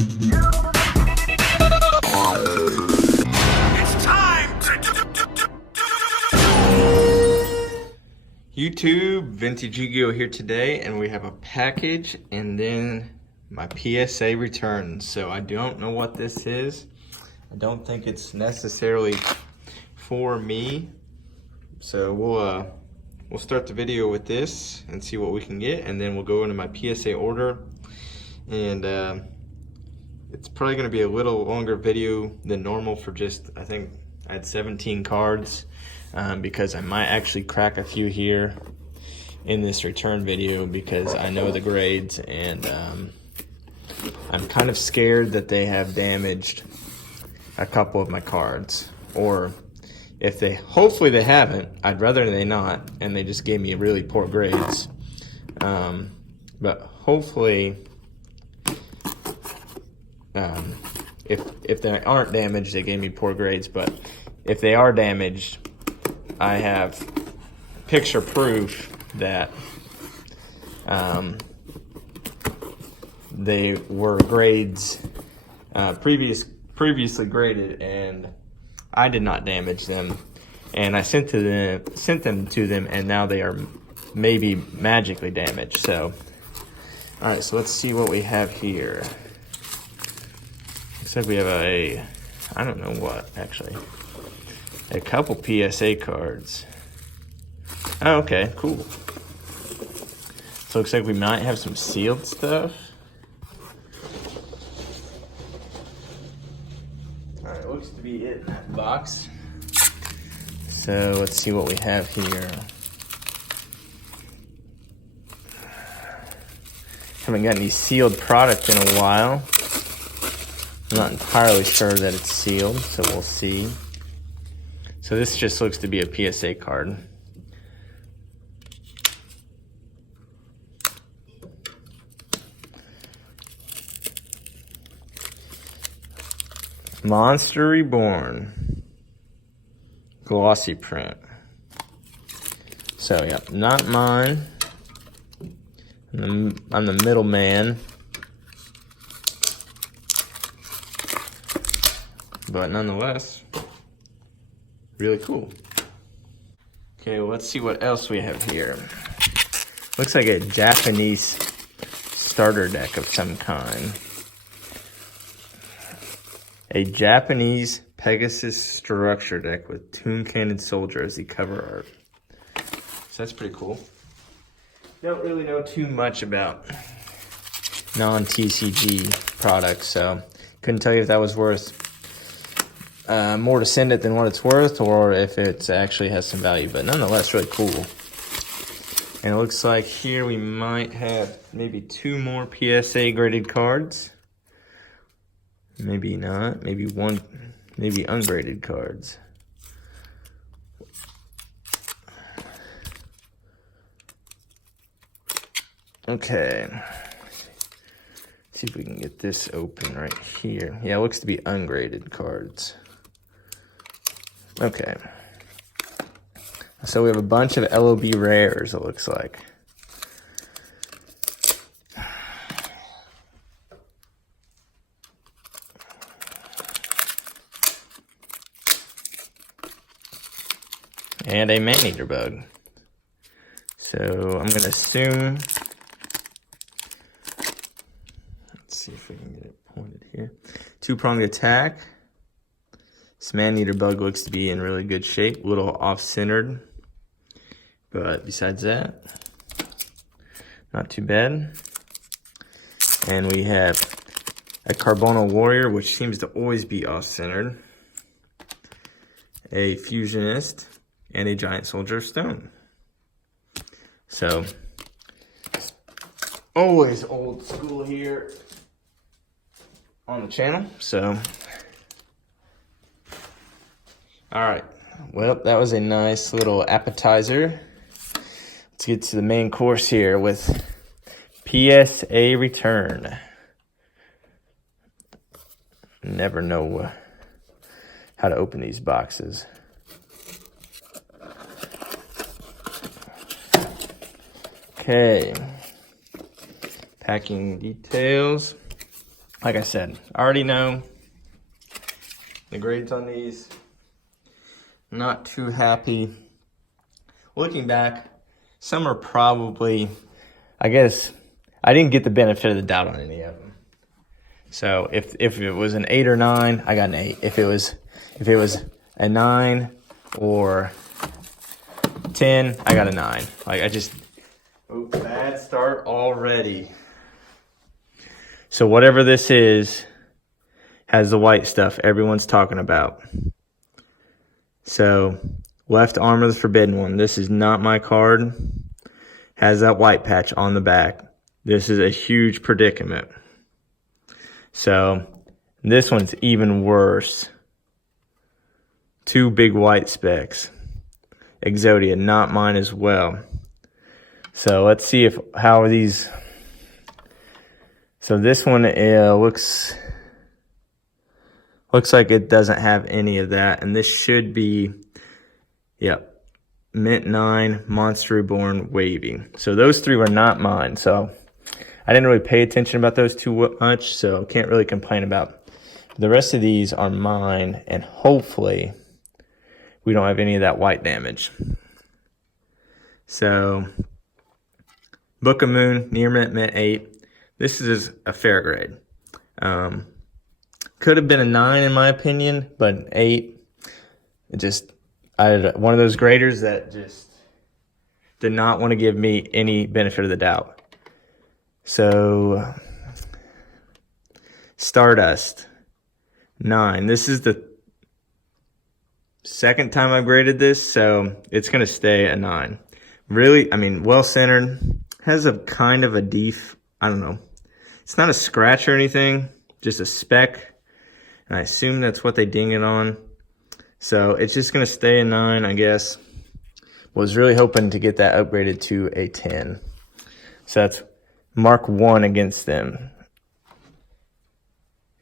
It's time to YouTube, Vintage Yugioh here today, and we have a package and then my PSA returns. So I don't know what this is. I don't think it's necessarily for me. So we'll start the video with this and see what we can get, and then we'll go into my PSA order. And it's probably going to be a little longer video than normal for just, I think I had 17 cards. Because I might actually crack a few here in this return video because I know the grades, and I'm kind of scared that they have damaged a couple of my cards, or if they, hopefully they haven't, I'd rather they not, and they just gave me really poor grades. But hopefully, if they aren't damaged, they gave me poor grades, but if they are damaged, I have picture proof that they were grades previously graded, and I did not damage them, and I sent them to them, and now they are maybe magically damaged. So, all right, so let's see what we have here. Looks like we have I don't know what actually. A couple PSA cards. Oh, okay, cool. So it looks like we might have some sealed stuff. Alright, looks to be it in that box. So let's see what we have here. Haven't got any sealed product in a while. I'm not entirely sure that it's sealed, so we'll see. So this just looks to be a PSA card. Monster Reborn. Glossy print. So yeah, not mine. I'm the middleman. But nonetheless, really cool. Okay, well, let's see what else we have here. Looks like a Japanese starter deck of some kind. A Japanese Pegasus structure deck with Toon Cannon Soldier as the cover art. So that's pretty cool. Don't really know too much about non-TCG products, so couldn't tell you if that was worth more to send it than what it's worth, or if it actually has some value, but nonetheless really cool. And it looks like here we might have maybe 2 more PSA graded cards, maybe not, maybe one, maybe ungraded cards. Okay, see if we can get this open right here. Yeah, it looks to be ungraded cards. Okay, so we have a bunch of LOB rares, it looks like. And a man-eater bug. So I'm going to assume, let's see if we can get it pointed here. 2-pronged attack. This man-eater bug looks to be in really good shape, a little off-centered, but besides that, not too bad. And we have a Carbonal Warrior, which seems to always be off-centered, a Fusionist, and a Giant Soldier of Stone. So, always old school here on the channel, so. All right, well, that was a nice little appetizer. Let's get to the main course here with PSA return. Never know how to open these boxes. Okay, packing details. like I said, I already know the grades on these. Not too happy. Looking back, some are probably, I guess, I didn't get the benefit of the doubt on any of them. So if it was an 8 or 9, I got an 8. If it was a 9 or 10, I got a 9. Like, I just, bad start already. So whatever this is, has the white stuff everyone's talking about. So left arm of the forbidden one. This is not my card. Has that white patch on the back. This is a huge predicament. So this one's even worse. 2 big white specks. Exodia, not mine as well. So let's see how are these. So this one looks like it doesn't have any of that, and this should be, yep, Mint 9, Monster Reborn, Wavy. So those 3 were not mine. So I didn't really pay attention about those too much, so can't really complain about. The rest of these are mine, and hopefully we don't have any of that white damage. So Book of Moon, near mint 8. This is a fair grade. Could have been a 9 in my opinion, but 8. I had one of those graders that just did not want to give me any benefit of the doubt. So Stardust, 9. This is the second time I've graded this, so it's going to stay a 9. Really, I mean, well-centered. Has a kind of a I don't know. It's not a scratch or anything, just a speck. And I assume that's what they ding it on. So it's just going to stay a 9, I guess. Was really hoping to get that upgraded to a 10. So that's Mark 1 against them.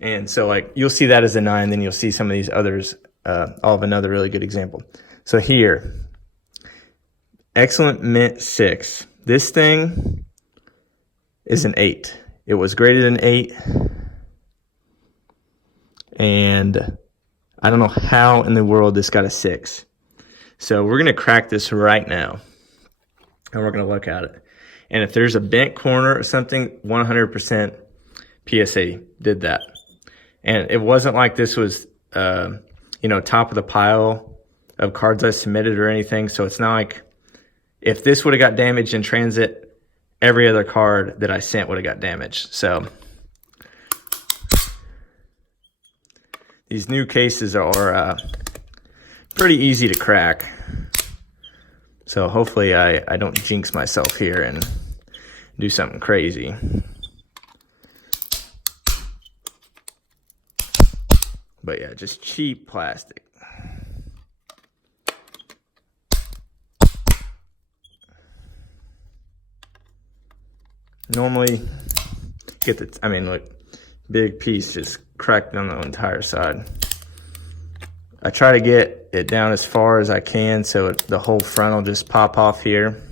And so, like, you'll see that as a 9, then you'll see some of these others, all of another really good example. So here, excellent mint 6. This thing is an 8. It was graded an 8. And I don't know how in the world this got a 6. So we're going to crack this right now. And we're going to look at it. And if there's a bent corner or something, 100% PSA did that. And it wasn't like this was, top of the pile of cards I submitted or anything. So it's not like if this would have got damaged in transit, every other card that I sent would have got damaged. So these new cases are pretty easy to crack. So hopefully I don't jinx myself here and do something crazy. But yeah, just cheap plastic. Normally get look, big piece just cracked on the entire side. I try to get it down as far as I can so the whole front will just pop off here.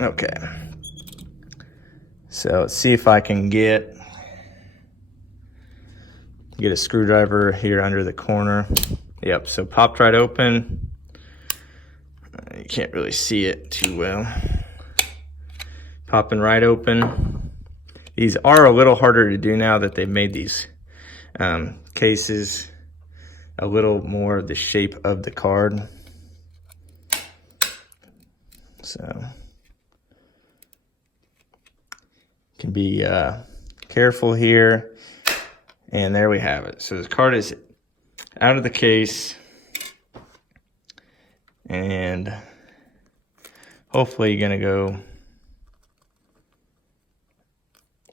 Okay. So let's see if I can get a screwdriver here under the corner. Yep, so popped right open. You can't really see it too well. Popping right open. These are a little harder to do now that they've made these cases a little more the shape of the card. So can be careful here. And there we have it. So the card is out of the case. And hopefully gonna go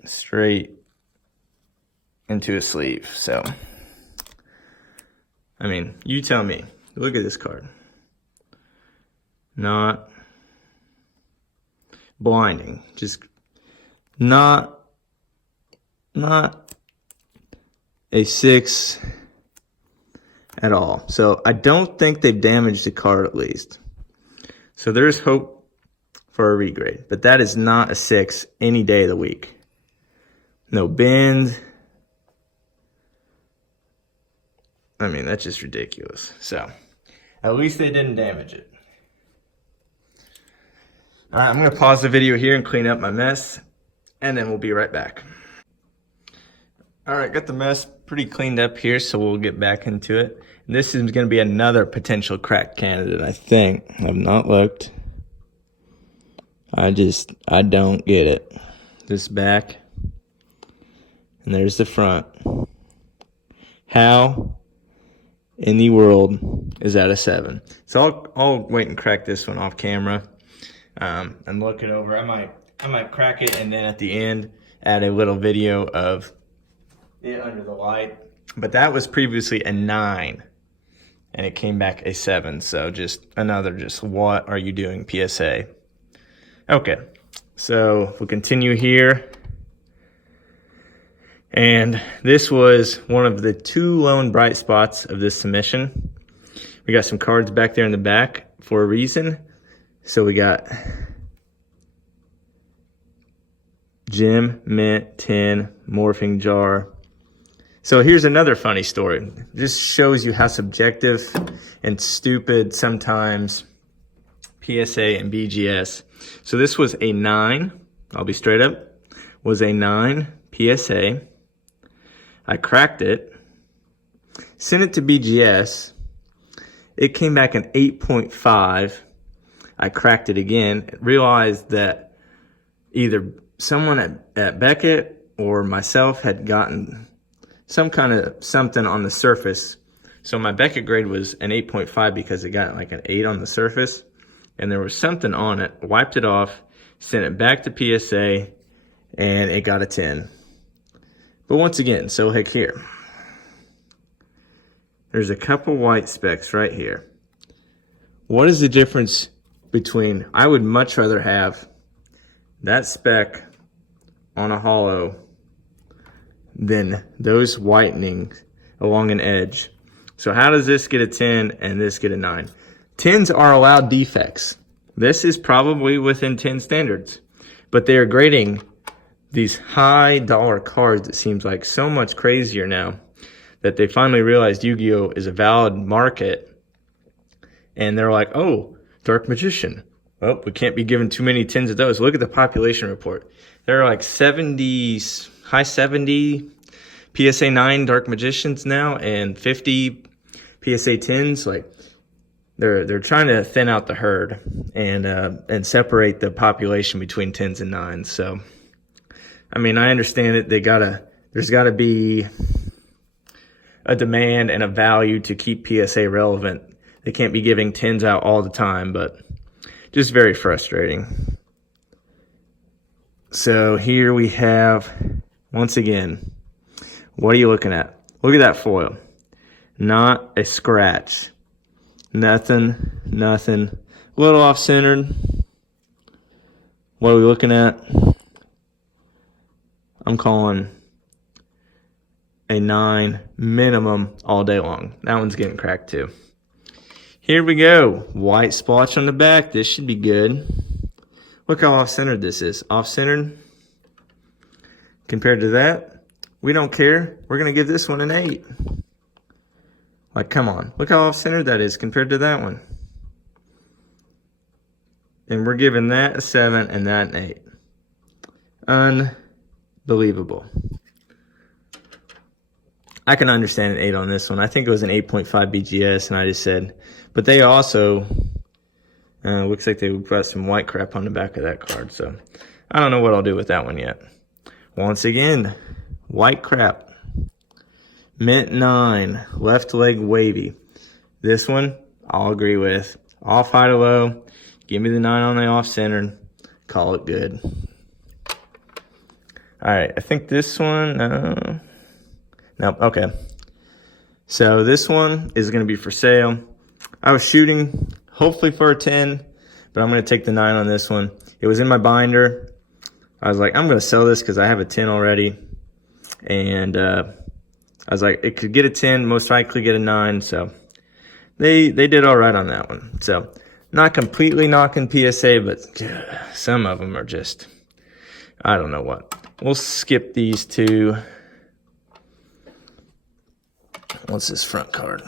straight into a sleeve. So, I mean, you tell me. Look at this card. Not blinding. Just not a 6 at all. So I don't think they've damaged the card at least. So there's hope for a regrade. But that is not a 6 any day of the week. No bend. I mean, that's just ridiculous. So, at least they didn't damage it. All right, I'm going to pause the video here and clean up my mess, and then we'll be right back. All right, got the mess pretty cleaned up here, so we'll get back into it. And this is going to be another potential crack candidate, I think. I've not looked. I don't get it. This back, and there's the front. How in the world is that a 7? So I'll wait and crack this one off camera and look it over. I might crack it, and then at the end add a little video of it under the light. But that was previously a 9, and it came back a 7. So just what are you doing, PSA? Okay, so we'll continue here. And this was one of the 2 lone bright spots of this submission. We got some cards back there in the back for a reason. So we got Gem, Mint, Tin, Morphing Jar. So here's another funny story. This shows you how subjective and stupid sometimes PSA and BGS. So this was a 9, I'll be straight up, was a 9 PSA. I cracked it, sent it to BGS. It came back an 8.5. I cracked it again, realized that either someone at Beckett or myself had gotten some kind of something on the surface. So my Beckett grade was an 8.5 because it got like an 8 on the surface, and there was something on it. Wiped it off, sent it back to PSA, and it got a 10. But once again, so heck here. There's a couple white specks right here. What is the difference between, I would much rather have that speck on a hollow than those whitenings along an edge. So how does this get a 10 and this get a 9? 10s are allowed defects. This is probably within 10 standards, but they are grading these high dollar cards. It seems like so much crazier now that they finally realized Yu-Gi-Oh is a valid market, and they're like, oh, Dark Magician. Well, we can't be giving too many 10s of those. Look at the population report. There are like 70s, high 70 PSA 9 Dark Magicians now, and 50 PSA 10s. Like they're trying to thin out the herd and separate the population between 10s and 9s. So I mean, I understand it. There's gotta be a demand and a value to keep PSA relevant. They can't be giving 10s out all the time, but just very frustrating. So here we have, once again, what are you looking at? Look at that foil. Not a scratch. Nothing. A little off-centered. What are we looking at? I'm calling a 9 minimum all day long. That one's getting cracked too. Here we go. White splotch on the back. This should be good. Look how off-centered this is. Off-centered. Compared to that, we don't care. We're going to give this one an 8. Like, come on. Look how off-centered that is compared to that one. And we're giving that a 7 and that an 8. Unbelievable. I can understand an 8 on this one. I think it was an 8.5 BGS, and I just said, but they also, looks like they put some white crap on the back of that card. So I don't know what I'll do with that one yet. Once again, white crap. Mint 9, left leg wavy. This one, I'll agree with. Off high to low. Give me the 9 on the off center. Call it good. All right, I think this one, nope, okay. So this one is going to be for sale. I was shooting hopefully for a 10, but I'm going to take the 9 on this one. It was in my binder. I was like, I'm going to sell this because I have a 10 already. And I was like, it could get a 10, most likely get a 9. So they did all right on that one. So not completely knocking PSA, but some of them are just, I don't know what. We'll skip these two. What's this front card?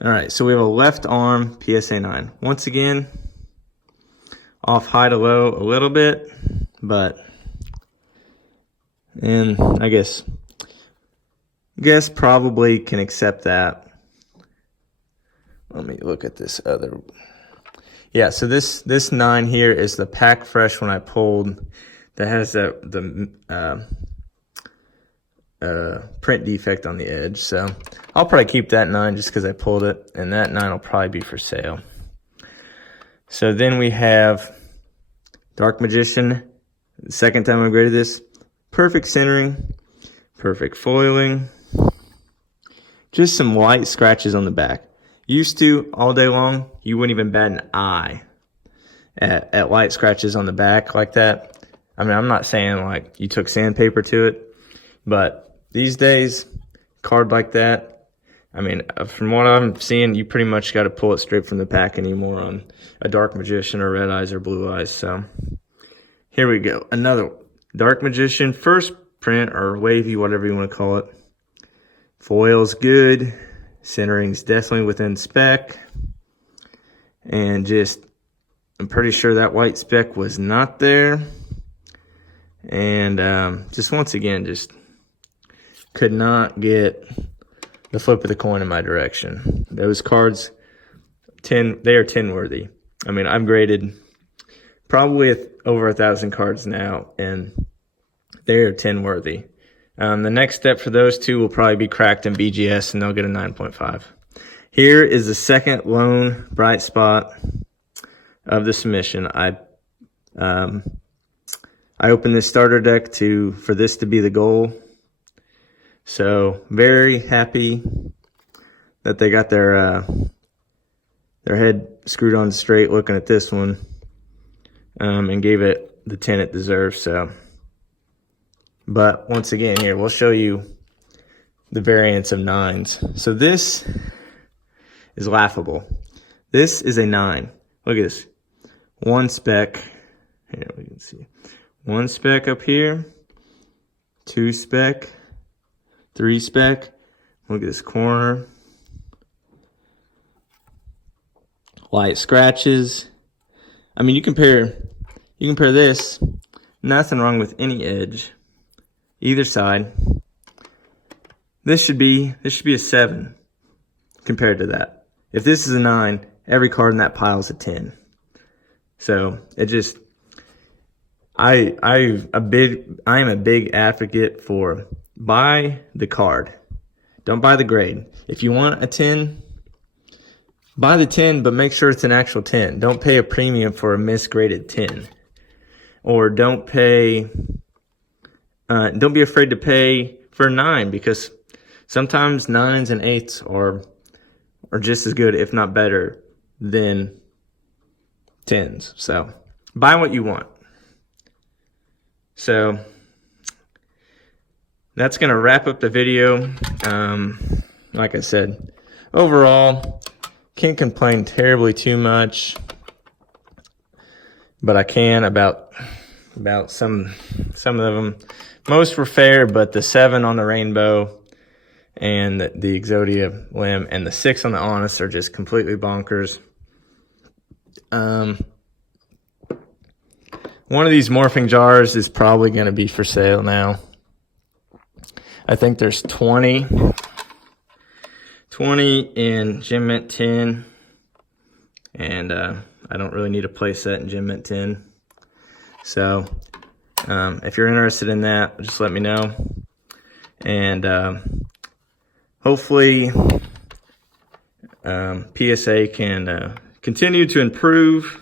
All right, so we have a left arm PSA 9. Once again, off high to low a little bit, but, and I guess probably can accept that. Let me look at this other. Yeah, so this 9 here is the pack fresh one I pulled that has the print defect on the edge. So I'll probably keep that 9 just because I pulled it, and that 9 will probably be for sale. So then we have Dark Magician. The second time I graded this. Perfect centering, perfect foiling. Just some light scratches on the back. Used to, all day long, you wouldn't even bat an eye at light scratches on the back like that. I mean, I'm not saying like you took sandpaper to it, but these days, card like that, I mean, from what I'm seeing, you pretty much got to pull it straight from the pack anymore on a Dark Magician or Red Eyes or Blue Eyes. So here we go. Another Dark Magician, first print or wavy, whatever you want to call it. Foil's good. Centering's definitely within spec. And just, I'm pretty sure that white speck was not there. And just once again, just could not get the flip of the coin in my direction. Those cards, 10, they are 10 worthy. I mean, I've graded probably over 1,000 cards now, and they are 10 worthy. The next step for those two will probably be cracked in BGS, and they'll get a 9.5. Here is the second lone bright spot of the submission. I opened this starter deck for this to be the goal. So very happy that they got their head screwed on straight looking at this one, and gave it the 10 it deserves. So. But once again, here, we'll show you the variance of 9s. So this is laughable. This is a 9. Look at this. One speck. Here, we can see. One speck up here. 2 speck. 3 speck. Look at this corner. Light scratches. I mean, you compare this. Nothing wrong with any edge. Either side. This should be a 7 compared to that. If this is a 9, every card in that pile is a 10. So it just, I am a big advocate for buy the card. Don't buy the grade. If you want a 10, buy the 10, but make sure it's an actual 10. Don't pay a premium for a misgraded 10. Or don't be afraid to pay for a 9, because sometimes 9s and 8s are just as good, if not better, than 10s. So buy what you want. So that's going to wrap up the video. Like I said, overall, can't complain terribly too much, but I can about some of them. Most were fair, but the 7 on the Rainbow and the Exodia limb and the 6 on the Honest are just completely bonkers. One of these morphing jars is probably going to be for sale now. I think there's 20 in Gem Mint 10, and I don't really need a play set in Gem Mint 10. So if you're interested in that, just let me know. And hopefully PSA can continue to improve.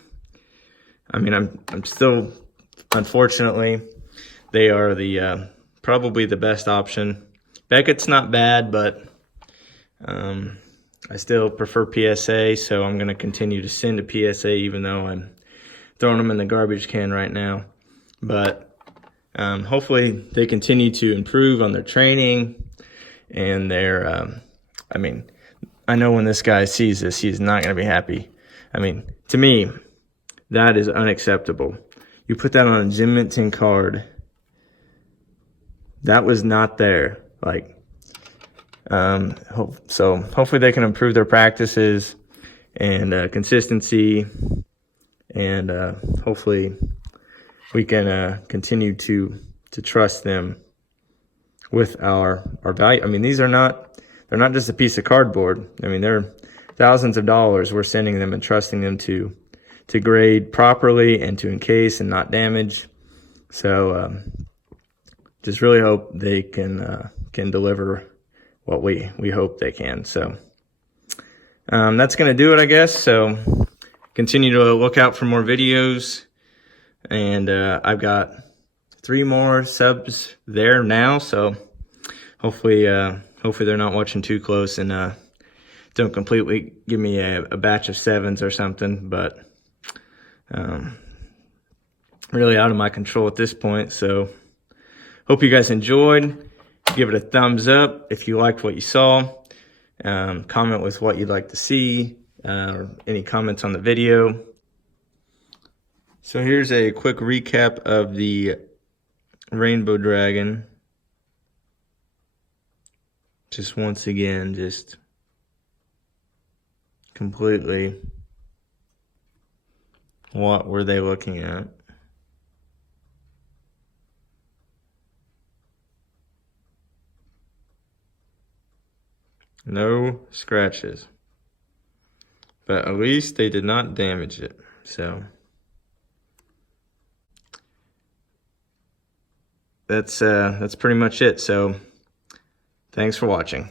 I mean, I'm still, unfortunately, they are the probably the best option. Beckett's not bad, but I still prefer PSA, so I'm going to continue to send to PSA, even though I'm throwing them in the garbage can right now. But hopefully they continue to improve on their training and their, I mean, I know when this guy sees this, he's not going to be happy. I mean, to me, that is unacceptable. You put that on a Gym Mint 10 card. That was not there. Like, so hopefully they can improve their practices and consistency, and hopefully we can continue to trust them with our value. I mean, they're not just a piece of cardboard. I mean, they're thousands of dollars we're sending them and trusting them to grade properly and to encase and not damage. So just really hope they can deliver what we hope they can. So that's going to do it, I guess. So continue to look out for more videos. And I've got 3 more subs there now. So hopefully they're not watching too close and don't completely give me a batch of 7s or something. But really out of my control at this point. So hope you guys enjoyed. Give it a thumbs up if you liked what you saw. Comment with what you'd like to see, or any comments on the video. So here's a quick recap of the Rainbow Dragon. Just once again, just completely, what were they looking at? No scratches. But at least they did not damage it. So that's pretty much it. So thanks for watching.